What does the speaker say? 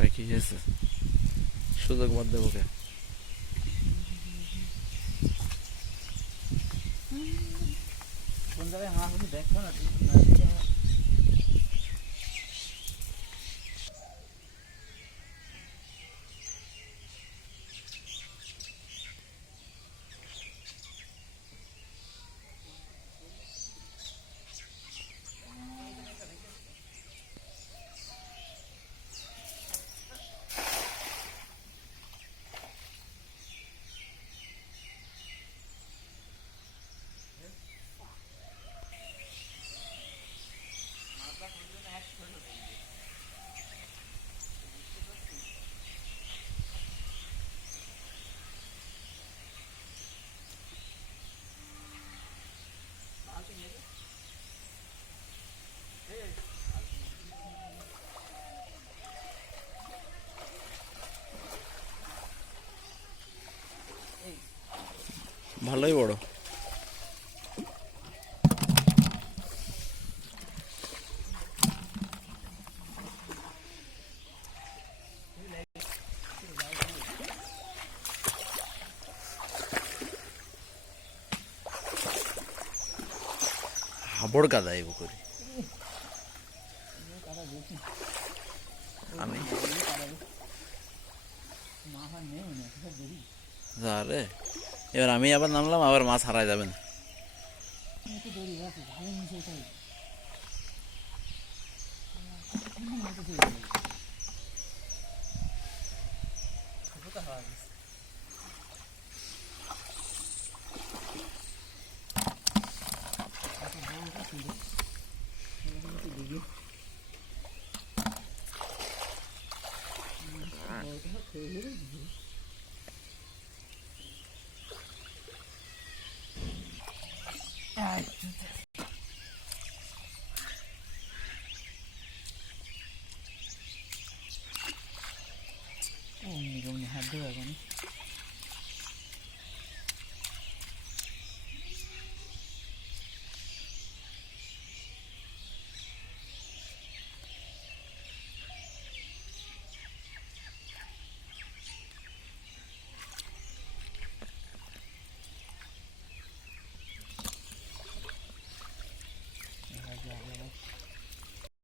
তাই কি হয়েছে? সুযোগ বাদ দেবো কে? কোন জায়গায় মাছ আছে দেখছো না? ভালোই বড়। হাবড় কাদা এই পুকুরে। আমি রে এবার আমি আবার নামলাম, আবার মাছ হারাই যাবেন। দিকে